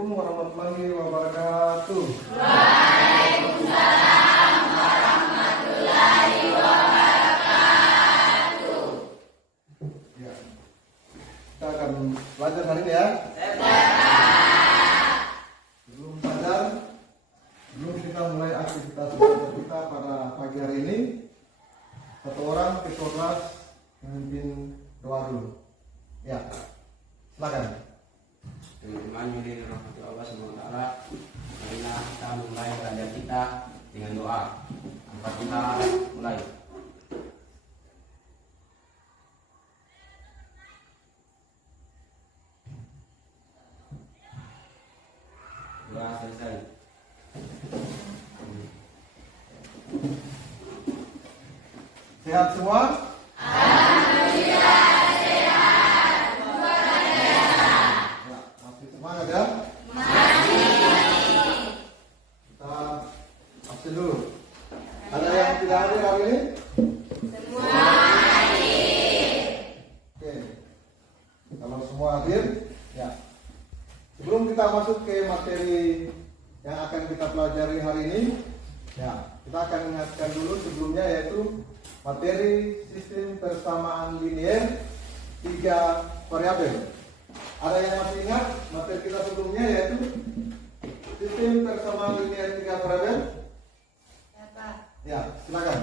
Assalamualaikum warahmatullahi wabarakatuh. Waalaikumsalam warahmatullahi wabarakatuh. Ya. Kita akan belajar hari ini ya. Sebelum belajar, sebelum kita mulai aktivitas belajar kita pada pagi hari ini, satu orang ketua kelas memimpin doa dulu. Ya, silakan. Teman-teman yang dirahmati Allah SWT, marilah kita mulai belajar kita dengan doa. Maka kita mulai. Doa selesai. Sehat semua? Semangat ya? Kita absen dulu. Ada yang tidak hadir hari ini? Semua hadir. Oke. Kalau semua hadir, ya. Sebelum kita masuk ke materi yang akan kita pelajari hari ini, ya, kita akan ingatkan dulu sebelumnya yaitu materi sistem persamaan linear 3 variabel. Ada yang masih ingat materi kita sebelumnya yaitu sistem persamaan linear 3 variabel? Ya, silakan.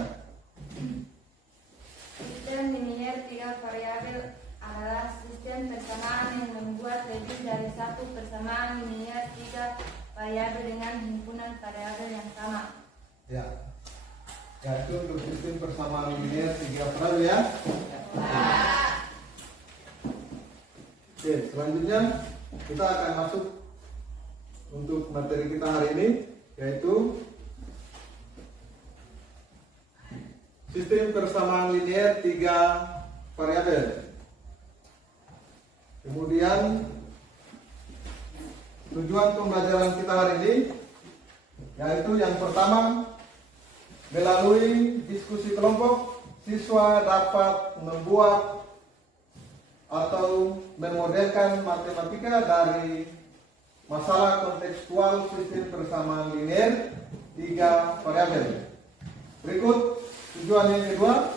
Sistem linear 3 variabel adalah sistem persamaan yang membuat lebih dari satu persamaan linear 3 variabel dengan himpunan variabel yang sama. Ya. Yaitu untuk sistem persamaan linear 3 variabel ya. Oke, selanjutnya kita akan masuk untuk materi kita hari ini yaitu sistem persamaan linear 3 variabel. Kemudian tujuan pembelajaran kita hari ini yaitu yang pertama, melalui diskusi kelompok siswa dapat membuat atau memodelkan matematika dari masalah kontekstual sistem persamaan linear 3 variabel. Berikut tujuan yang kedua,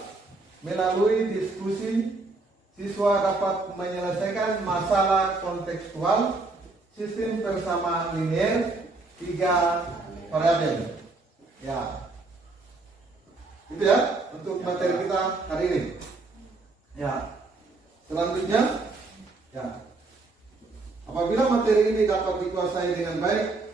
melalui diskusi siswa dapat menyelesaikan masalah kontekstual sistem persamaan linear 3 variabel. Ya, itu ya untuk materi kita hari ini. Ya. Selanjutnya, ya, apabila materi ini dapat dikuasai dengan baik,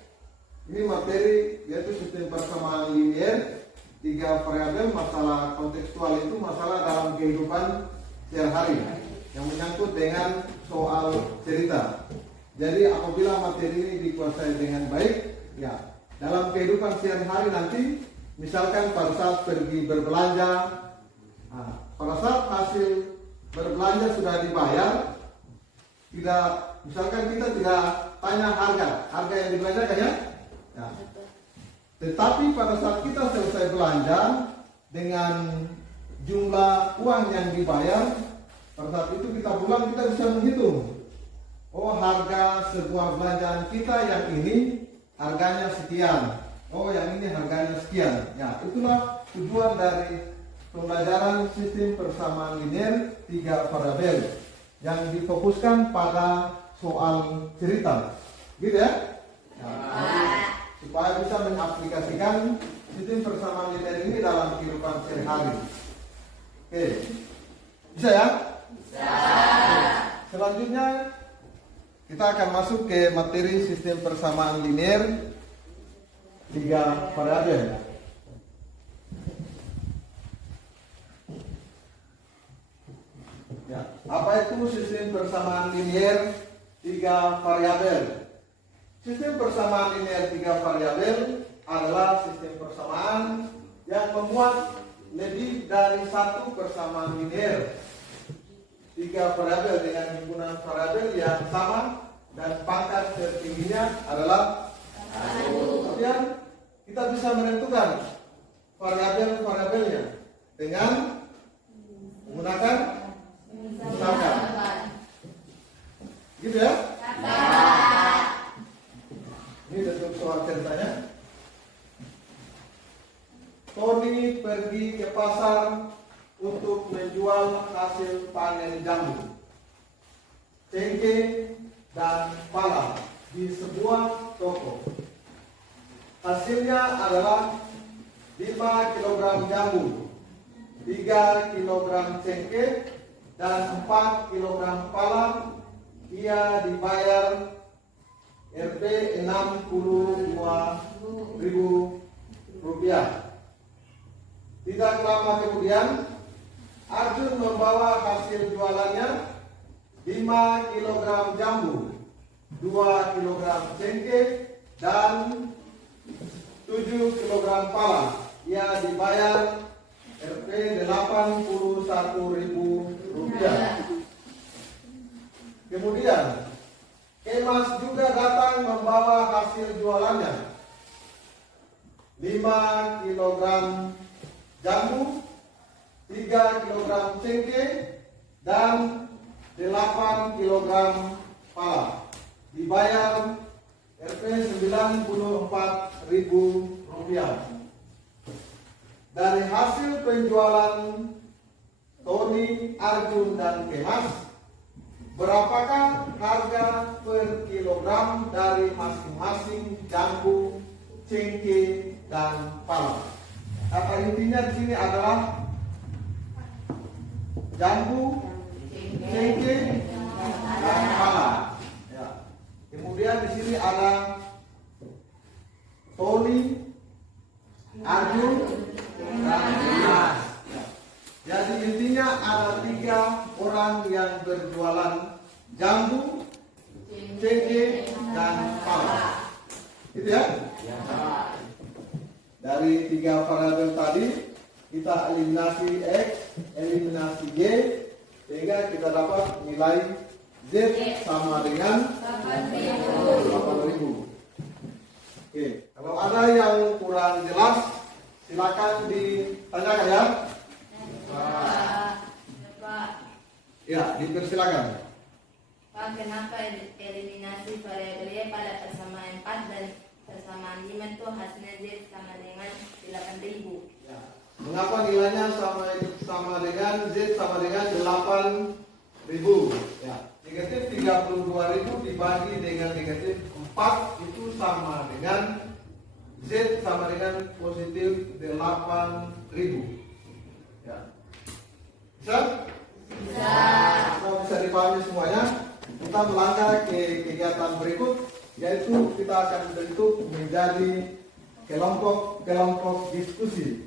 ini materi yaitu sistem persamaan linear 3 variabel, masalah kontekstual itu masalah dalam kehidupan sehari-hari yang menyangkut dengan soal cerita. Jadi apabila materi ini dikuasai dengan baik, ya, dalam kehidupan sehari-hari nanti, misalkan pada saat pergi berbelanja, pada saat hasil berbelanja sudah dibayar, misalkan kita tidak tanya harga yang dibelanjakan ya. Tetapi pada saat kita selesai belanja dengan jumlah uang yang dibayar, pada saat itu kita pulang kita bisa menghitung, oh harga sebuah belanjaan kita yang ini harganya sekian, oh yang ini harganya sekian. Ya, itulah tujuan dari pembelajaran sistem persamaan linear 3 variabel yang difokuskan pada soal cerita, gitu ya. Nah, supaya bisa mengaplikasikan sistem persamaan linear ini dalam kehidupan sehari-hari. Oke, bisa ya? Bisa. Selanjutnya kita akan masuk ke materi sistem persamaan linear 3 variabel. Ya, apa itu sistem persamaan linear 3 variabel? Sistem persamaan linear 3 variabel adalah sistem persamaan yang memuat lebih dari satu persamaan linear 3 variabel dengan himpunan variabel yang sama dan pangkat tertingginya adalah 1. Kemudian kita bisa menentukan variabel-variabelnya dengan menggunakan misalkan, gitu ya. Tony pergi ke pasar untuk menjual hasil panen jambu, cengkeh, dan pala di sebuah toko. Hasilnya adalah 5 kg jambu, 3 kg cengkeh, dan 4 kg pala. Ia dibayar Rp 62.000. Tidak lama kemudian, Arjun membawa hasil jualannya 5 kg jambu, 2 kg cengkeh, dan 7 kg pala. Ia dibayar Rp 81.000. Kemudian Kemas juga datang membawa hasil jualannya 5 kg jambu, 3 kg cengkeh, dan 8 kg pala. Dibayar Rp 94.000. Dari hasil penjualan Tony, Arjun, dan Kemas, berapakah harga per kilogram dari masing-masing jambu, cengkeh, dan pala? Kata intinya di sini adalah jambu, cengkeh, dan pala. Ya. Kemudian di sini ada Tony, Arjun, dan Kemas. Jadi intinya ada 3 orang yang berjualan jambu, cengkeh, dan pala. Gitu ya? Dari 3 variabel tadi kita eliminasi X, eliminasi Y, sehingga kita dapat nilai Z sama dengan 8.000. Oke, kalau ada yang kurang jelas silakan ditanyakan ya. Ya, dipersilakan. Pak, kenapa eliminasi variabel Y pada persamaan 4 dan persamaan 5 itu hasilnya Z sama dengan 8.000? Ya. Mengapa nilainya sama dengan Z sama dengan 8.000? Ya. Negatif 32.000 dibagi dengan negatif 4 itu sama dengan Z sama dengan positif 8.000. Ya. Bisa? Bisa. Kalau bisa dipahami semuanya, kita melangkah ke kegiatan berikut, yaitu kita akan bentuk menjadi kelompok diskusi,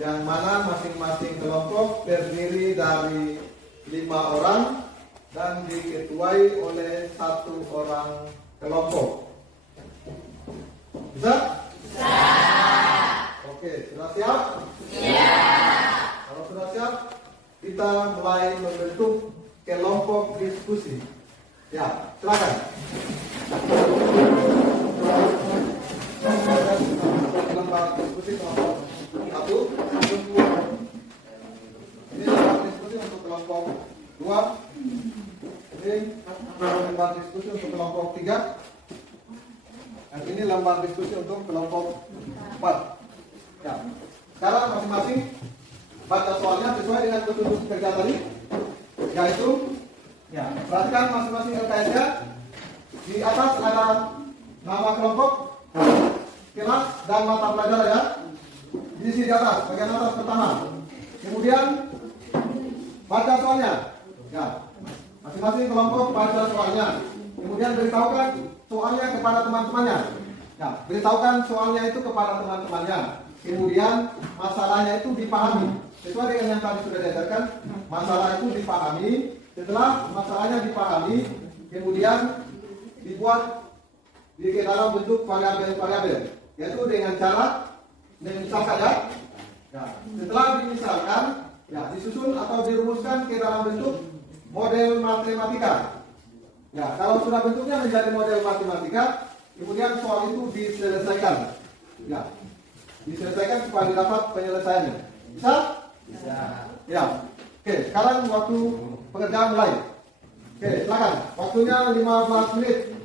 yang mana masing-masing kelompok terdiri dari 5 orang dan diketuai oleh 1 orang kelompok. Bisa? Bisa. Oke, sudah siap? Iya. Kalau sudah siap, kita mulai membentuk kelompok diskusi. Ya, silakan. Lembar diskusi kelompok 1. Ini lembar diskusi untuk kelompok 2. Ini lembar diskusi untuk kelompok 3. Dan ini lembar diskusi untuk kelompok 4. Ya. Sekarang masing-masing baca soalnya sesuai dengan petunjuk kerja tadi, yaitu ya, perhatikan masing-masing LKS-nya. Di atas ada nama kelompok, kelas, dan mata pelajaran ya. Di sini di atas, bagian atas pertama. Kemudian baca soalnya. Ya, masing-masing kelompok baca soalnya. Kemudian beritahukan soalnya kepada teman-temannya. Ya, beritahukan soalnya itu kepada teman-temannya. Kemudian masalahnya itu dipahami. Sesuai dengan yang tadi sudah diajarkan, masalah itu dipahami. Setelah masalahnya dipahami, kemudian dibuat di dalam bentuk variabel-variabel, yaitu dengan cara memisalkan ya. Ya. Setelah dimisalkan, ya disusun atau dirumuskan ke dalam bentuk model matematika. Ya, kalau sudah bentuknya menjadi model matematika, kemudian soal itu diselesaikan. Ya, diselesaikan supaya dapat penyelesaiannya. Bisa? Bisa. Ya. Oke, sekarang waktu pengerjaan mulai. Oke, silakan. Waktunya 15 menit.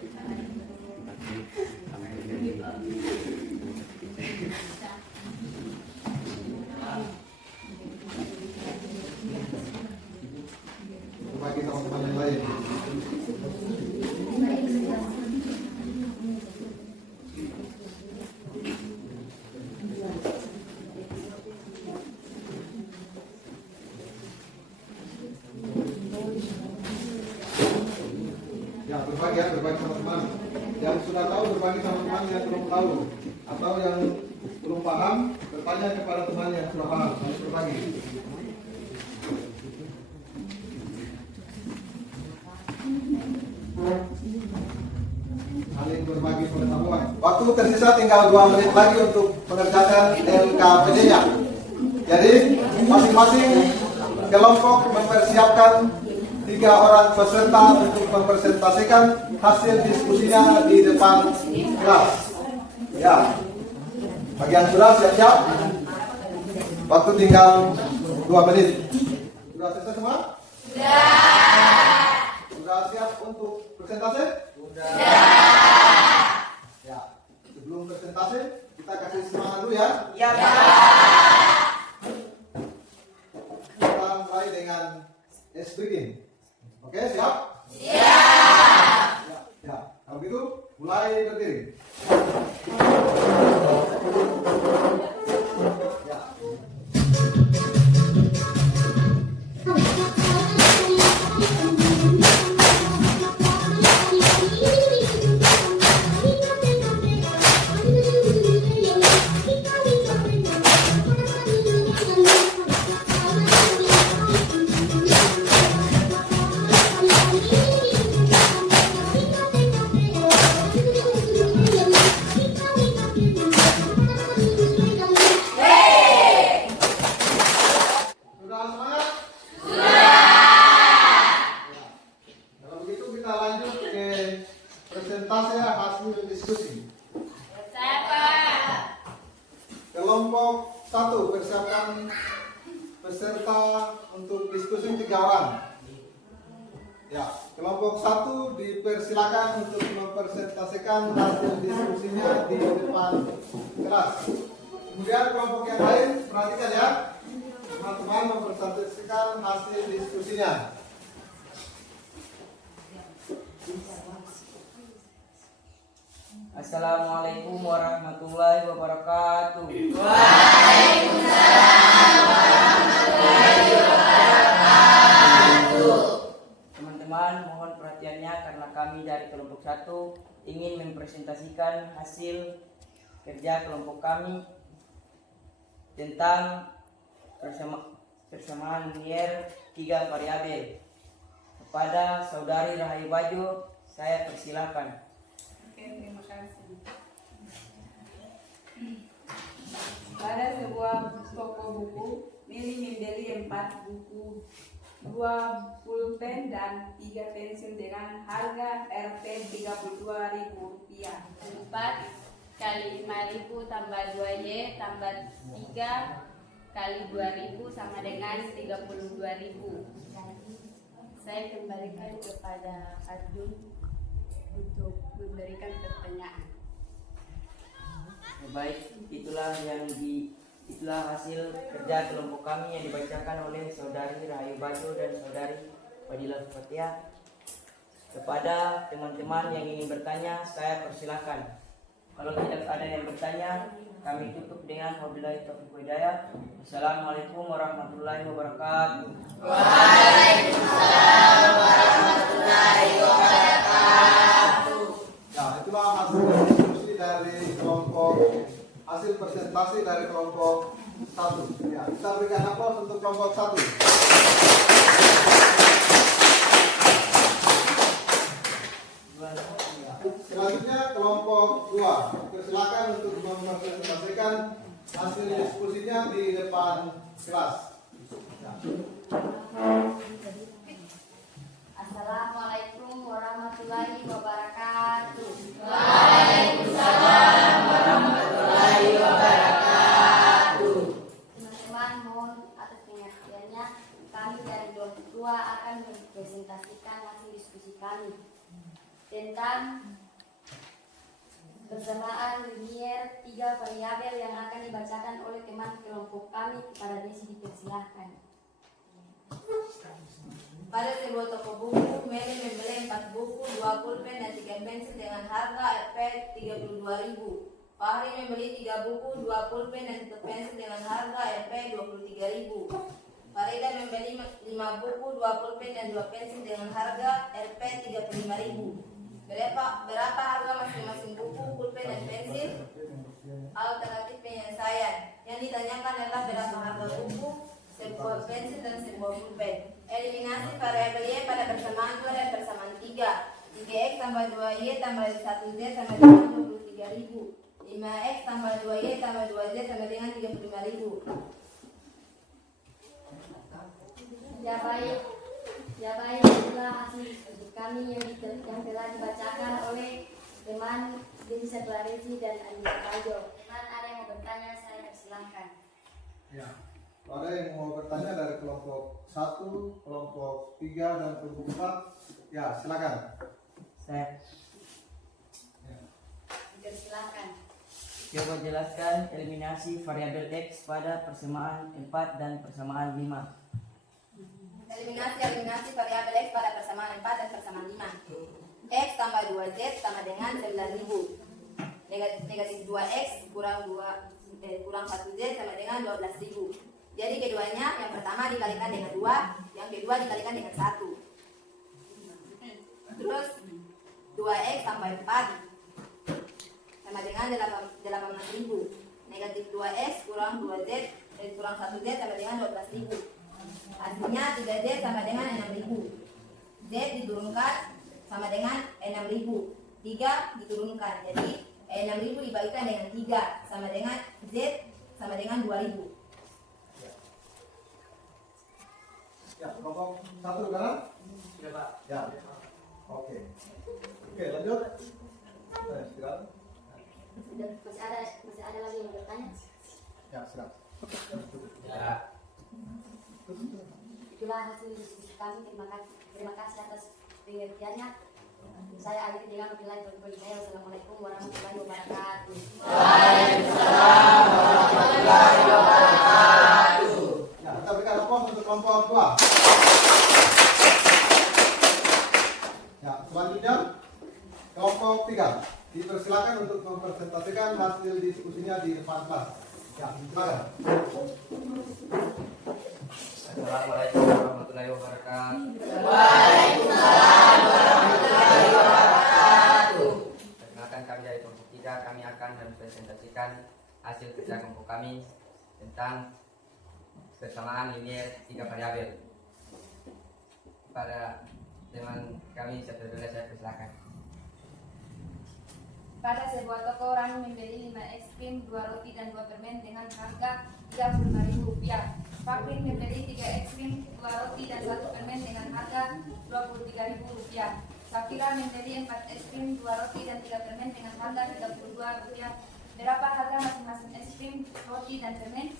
berbagi ya, berbagi sama teman. Yang sudah tahu berbagi sama teman yang belum tahu, atau yang belum paham bertanya kepada teman yang sudah paham, harus berbagi. Saling berbagi pengetahuan. Waktu tersisa tinggal 2 menit lagi untuk mengerjakan LKPD-nya. Jadi masing-masing kelompok mempersiapkan 3 orang peserta untuk mempresentasikan hasil diskusinya di depan kelas. Ya, bagi yang sudah siap-siap, waktu tinggal 2 menit. Sudah selesai semua? Sudah siap untuk presentasi? Ya, sebelum presentasi kita kasih semangat dulu ya. Kita mulai dengan speaking. Oke, siap? Ya, kalau gitu mulai berdiri. Ya. Sudah semangat? Kalau begitu kita lanjut ke presentasi hasil diskusi. Kelompok 1 persiapkan peserta untuk diskusi 3 orang. Ya, kelompok 1 dipersilakan untuk mempresentasikan hasil diskusinya di depan kelas. Kemudian kelompok yang lain perhatikan ya, teman-teman mempresentasikan hasil diskusinya. Assalamualaikum warahmatullahi wabarakatuh. Teman-teman, mohon perhatiannya karena kami dari kelompok 1 ingin mempresentasikan hasil kerja kelompok kami tentang persamaan linier 3 variabel. Kepada Saudari Rahayu Bajo, saya persilakan. Terima kasih. Pada sebuah toko buku, Mili membeli 4 buku, 2 pulpen dan 3 pensil dengan harga Rp 32.000. 4 kali 5.000 tambah 2Y tambah 3 kali 2.000 sama dengan 32.000. Saya kembalikan kepada Arjun untuk memberikan pertanyaan. Baik, itulah hasil kerja kelompok kami yang dibacakan oleh Saudari Rahayu Bajo dan Saudari Fadilah Fatia. Kepada teman-teman yang ingin bertanya, saya persilakan. Kalau tidak ada yang bertanya, kami tutup dengan wabillahi taufiq wal hidayah. Assalamualaikum warahmatullahi wabarakatuh. Waalaikumsalam warahmatullahi wabarakatuh. Ya, itulah hasil diskusi dari kelompok, hasil presentasi dari kelompok 1. Ya, kita berikan aplaus untuk kelompok 1. Selanjutnya kelompok 2, silakan untuk mempresentasikan hasil diskusinya di depan kelas. Assalamualaikum warahmatullahi wabarakatuh. Waalaikumsalam warahmatullahi wabarakatuh. Teman-teman, mohon atas pengertiannya, kami dari kelompok 2 akan mempresentasikan hasil diskusi kami tentang persamaan linier 3 variabel yang akan dibacakan oleh teman kelompok kami. Kepada Desi dipersilahkan. Pada sebuah toko buku, Meli membeli 4 buku, 2 pulpen dan 3 pensil dengan harga Rp 32.000. Fahri membeli 3 buku, 2 pulpen dan 1 pensil dengan harga Rp 23.000. Farida membeli 5 buku, 2 pulpen dan 2 pensil dengan harga Rp 35.000. berapa harga masing-masing buku, pulpen, dan pensil. Alternatif penyelesaian yang ditanyakan adalah berapa harga buku, sebuah pensil, dan sebuah pulpen. Eliminasi variabel Y pada persamaan 2 dan persamaan 3. 3x tambah 2y tambah 1z sama dengan 23.000. 5x tambah 2y tambah 2z sama dengan 35.000. Ya baik, itulah hasil diskusi kami yang telah dibacakan oleh teman Denisa Claresi dan Andika Bajo. Teman ada yang mau bertanya, saya persilahkan. Ya. Ada yang mau bertanya dari kelompok 1, kelompok 3 dan kelompok 4? Ya, silakan. Saya Silakan. coba jelaskan eliminasi variabel X pada persamaan 4 dan persamaan 5. Eliminasi variabel X pada persamaan 4 dan persamaan 5. X tambah 2Z sama dengan 9.000. Negatif 2X kurang 1Z sama dengan 12.000. Jadi keduanya, yang pertama dikalikan dengan 2, yang kedua dikalikan dengan 1. Terus 2X tambah 4 sama dengan 18.000. Negatif 2X kurang 2Z kurang 1Z sama dengan 12.000. Hasilnya 3Z sama dengan 6.000. Z diturunkan sama dengan 6.000. 3 diturunkan. Jadi 6.000 dibagikan dengan 3 sama dengan Z sama dengan 2.000. Ya, kelompok 1 kanan? Sudah Pak. Ya. Oke. Oke, lanjut. Silakan. Masih ada lagi yang mau bertanya? Ya, silakan. Ya. Itulah hasil diskusi kami. Terima kasih atas pengertiannya. Saya akhiri dengan wabillahi taufiq wal hidayah. Wassalamualaikum warahmatullahi wabarakatuh. Ya, kita berikan aplaus untuk kelompok 2. Ya, selanjutnya kelompok 3. Dipersilakan untuk mempresentasikan hasil diskusinya di depan kelas. Ya, silakan. Assalamualaikum warahmatullahi wabarakatuh. Perkenalkan, kami dari kelompok 3. Kami akan mempresentasikan hasil kerja kelompok kami tentang persamaan linear 3 variabel. Pada teman kami satu dulu, saya persilakan. Pada sebuah toko, Rani membeli 5 es krim, 2 roti, dan 2 permen dengan harga Rp35.000. Fakrin membeli 3 es krim, 2 roti, dan 1 permen dengan harga Rp23.000. Safira membeli 4 es krim, 2 roti, dan 3 permen dengan harga Rp32. Berapa harga masing-masing es krim, roti, dan permen?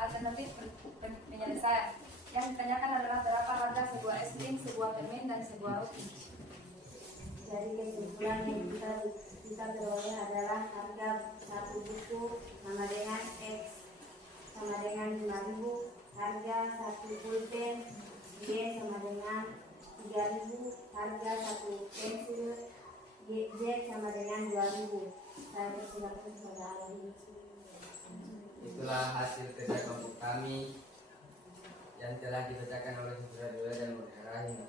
Alternatif penyelesaian. Yang ditanyakan adalah berapa harga sebuah es krim, sebuah permen, dan sebuah roti. Dari kesimpulan yang kita peroleh adalah harga satu buku sama dengan X sama dengan 5.000, harga satu pulpen Y sama dengan 3.000, harga satu pensil Z sama dengan 2.000. Saya persilakan saudara. Itulah hasil kerja kelompok kami yang telah dibacakan oleh Saudara Dula dan Saudara Rahim.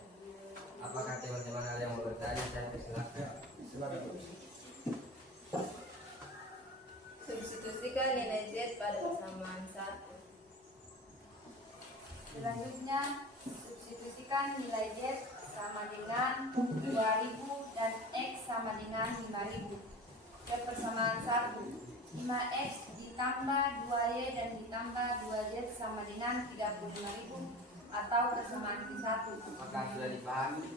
Apakah teman-teman ada yang mau bertanya? Saya persilakan. Silakan. Substitusikan nilai Z pada persamaan 1. Selanjutnya, substitusikan nilai Z sama dengan 2.000 dan X sama dengan 5.000. Ke persamaan 1, 5X ditambah 2Y dan ditambah 2Z sama dengan 35.000 atau persamaan 1. Apakah sudah dipahami?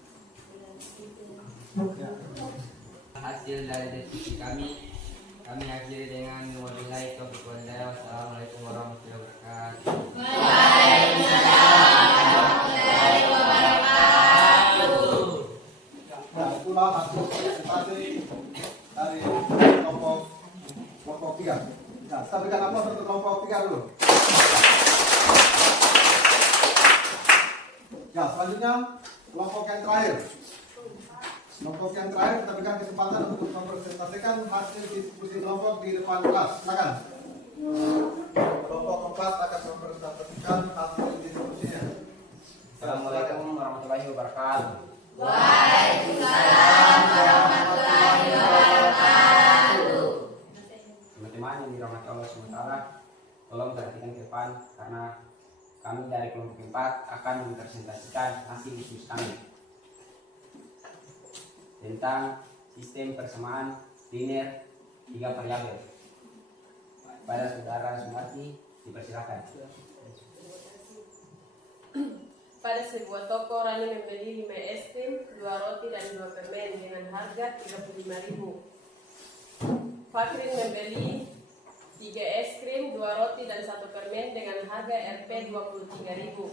Hasil dari diskusi kami akhiri dengan wabillahi taufiq wal hidayah. Wassalamualaikum warahmatullahi wabarakatuh. Ya, itulah hasil presentasi dari kelompok 3. Ya, kita berikan aplaus untuk kelompok 3 dulu. Ya, selanjutnya kelompok yang terakhir. Kelompok yang terakhir kita berikan kesempatan untuk mempresentasikan hasil diskusi kelompok di depan kelas. Silakan. Kelompok 4 akan mempresentasikan hasil diskusinya. Assalamualaikum warahmatullahi wabarakatuh. Waalaikumsalam warahmatullahi tolong perhatikan ke depan karena kami dari kelompok 4 akan mempresentasikan hasil diskusi kami tentang sistem persamaan linear 3 variabel. Pada saudara Sumarti, dipersilakan. Pada sebuah toko, Rani membeli 5 es krim, 2 roti, dan 2 permen dengan harga 35.000. Fakrin membeli 3 es krim, 2 roti, dan 1 permen dengan harga Rp 23.000.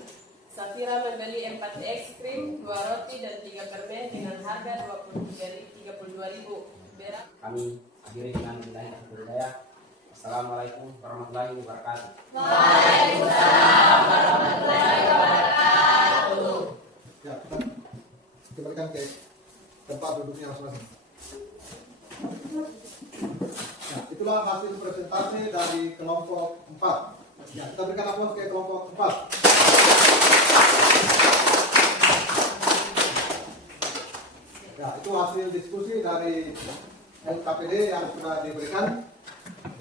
Safira membeli 4 es krim, 2 roti, dan 3 permen dengan harga 32.000. Kami akhiri dengan billahi taufiq wal hidayah. Assalamualaikum warahmatullahi wabarakatuh. Waalaikumsalam warahmatullahi wabarakatuh. Ya, kita kembalikan ke tempat duduknya masing-masing. Nah, itulah hasil presentasi dari kelompok 4. Ya, kita berikan aplaus ke kelompok 4. Ya, itu hasil diskusi dari LKPD yang sudah diberikan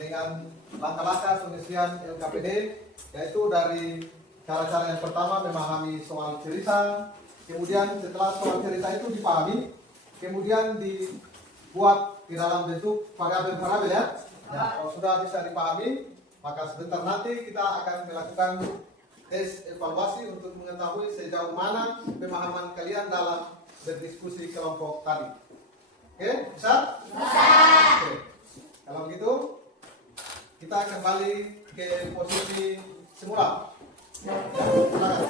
dengan langkah-langkah penyelesaian LKPD, yaitu dari cara-cara yang pertama memahami soal cerita, kemudian setelah soal cerita itu dipahami, kemudian dibuat di dalam bentuk variabel-variabel ya. Ya, kalau sudah bisa dipahami, maka sebentar nanti kita akan melakukan tes evaluasi untuk mengetahui sejauh mana pemahaman kalian dalam berdiskusi kelompok tadi. Oke, bisa? Bisa. Oke. Kalau begitu, kita kembali ke posisi semula. Ya, silakan.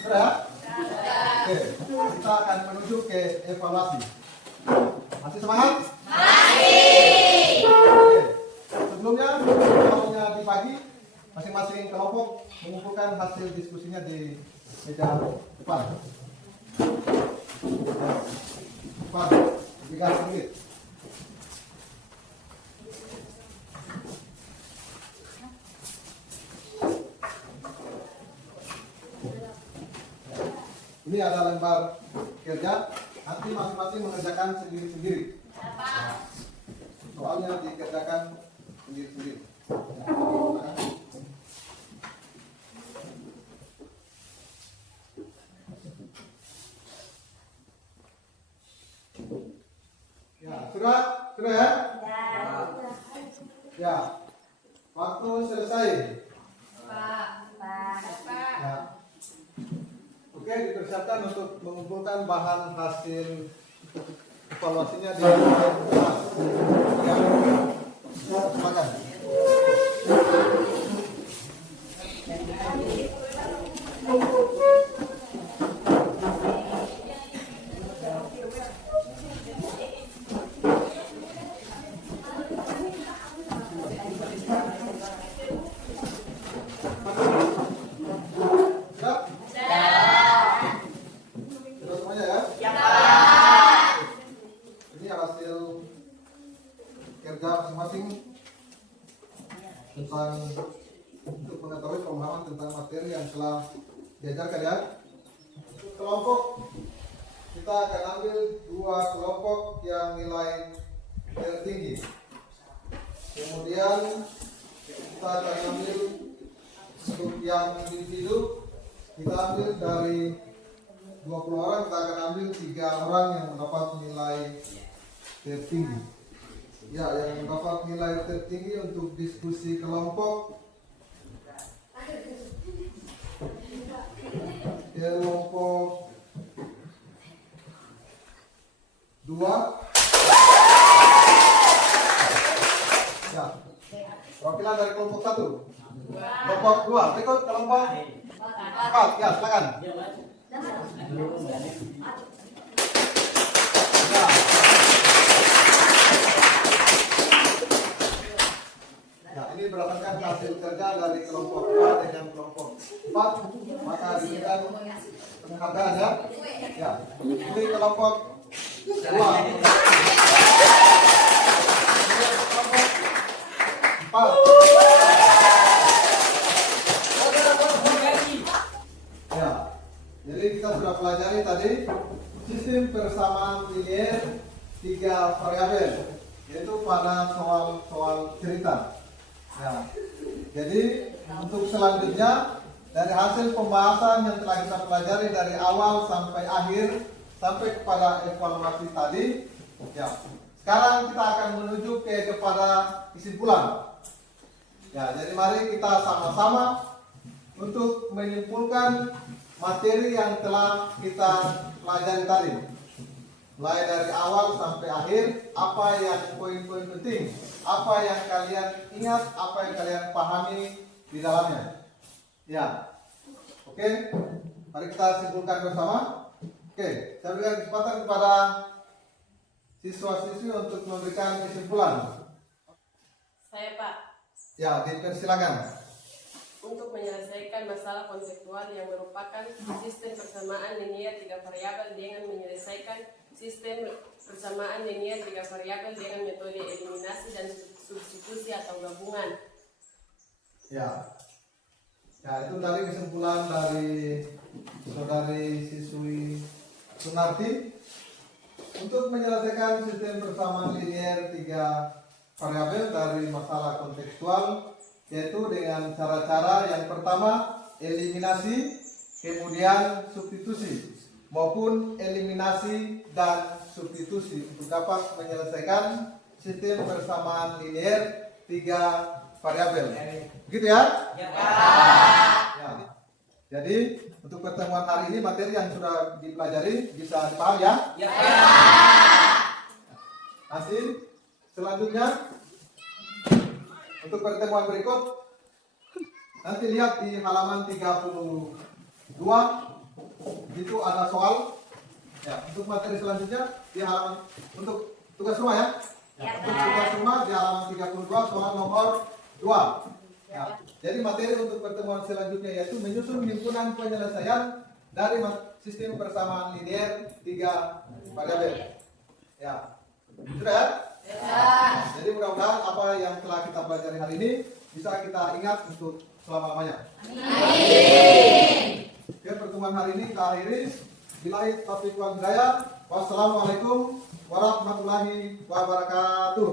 Sudah? Oke, kita akan menuju ke evaluasi. Masih semangat? Masih. Oke. Sebelumnya, kalau dibagi, masing-masing kelompok mengumpulkan hasil diskusinya di meja depan. Depan, 3 menit. Ini ada lembar kerja, nanti masing-masing mengerjakan sendiri-sendiri. Soalnya dikerjakan sendiri-sendiri. Ya, sudah ya? Ya, waktu selesai. Ya. Oke, dipersiapkan untuk mengumpulkan bahan hasil evaluasinya di kelas. Ya, silakan. Tentang untuk mengetahui pemahaman tentang materi yang telah diajarkan ya. Untuk kelompok kita akan ambil 2 kelompok yang nilai tertinggi. Kemudian kita akan ambil untuk yang individu, kita ambil dari 20 orang, kita akan ambil 3 orang yang mendapat nilai tertinggi. Ya, yang mendapat nilai tertinggi untuk diskusi kelompok. Kelompok 2. Ya. Perwakilan dari kelompok 1. Kelompok 2. Berikut kelompok 4. Ya, silakan. Ya. Nah, ini berdasarkan hasil kerja dari kelompok 2 dengan kelompok 4, maka diberikan penghargaan ya. Ya, ini kelompok 2. Kelompok 4. Ya, jadi kita sudah pelajari tadi sistem persamaan linear 3 variabel, yaitu pada soal cerita. Ya. Jadi untuk selanjutnya dari hasil pembahasan yang telah kita pelajari dari awal sampai akhir sampai kepada evaluasi tadi, ya. Sekarang kita akan menuju kepada kesimpulan. Ya, jadi mari kita sama-sama untuk menyimpulkan materi yang telah kita pelajari tadi. Mulai dari awal sampai akhir, apa yang poin-poin penting, apa yang kalian ingat, apa yang kalian pahami di dalamnya. Ya, oke, mari kita simpulkan bersama. Oke, saya berikan kesempatan kepada siswa-siswi untuk memberikan kesimpulan. Saya Pak, Ya, dipersilakan. untuk menyelesaikan masalah konseptual yang merupakan sistem persamaan linear 3 variabel dengan menyelesaikan sistem persamaan linear 3 variabel dengan metode eliminasi dan substitusi atau gabungan. Ya. Ya, itu tadi kesimpulan dari saudari siswi Sunarti untuk menyelesaikan sistem persamaan linear 3 variabel dari masalah kontekstual, yaitu dengan cara-cara yang pertama eliminasi, kemudian substitusi maupun eliminasi dan substitusi untuk dapat menyelesaikan sistem persamaan linear 3 variabel. Begitu ya? Ya. Ya. Jadi untuk pertemuan hari ini materi yang sudah dipelajari bisa dipahami ya? Ya. Nanti selanjutnya untuk pertemuan berikut nanti lihat di halaman 32 itu ada soal. Ya, untuk materi selanjutnya di halaman untuk tugas rumah ya. Untuk tugas rumah di halaman 32 soal nomor 2. Ya, jadi materi untuk pertemuan selanjutnya yaitu menyusun himpunan penyelesaian dari sistem persamaan linear 3 variabel. Ya, sudah ya? Ya. Jadi mudah-mudahan apa yang telah kita pelajari hari ini bisa kita ingat untuk selama-lamanya. Amin. Oke, pertemuan hari ini kita akhiri. Billahi taufiq wal hidayah. Wassalamualaikum warahmatullahi wabarakatuh.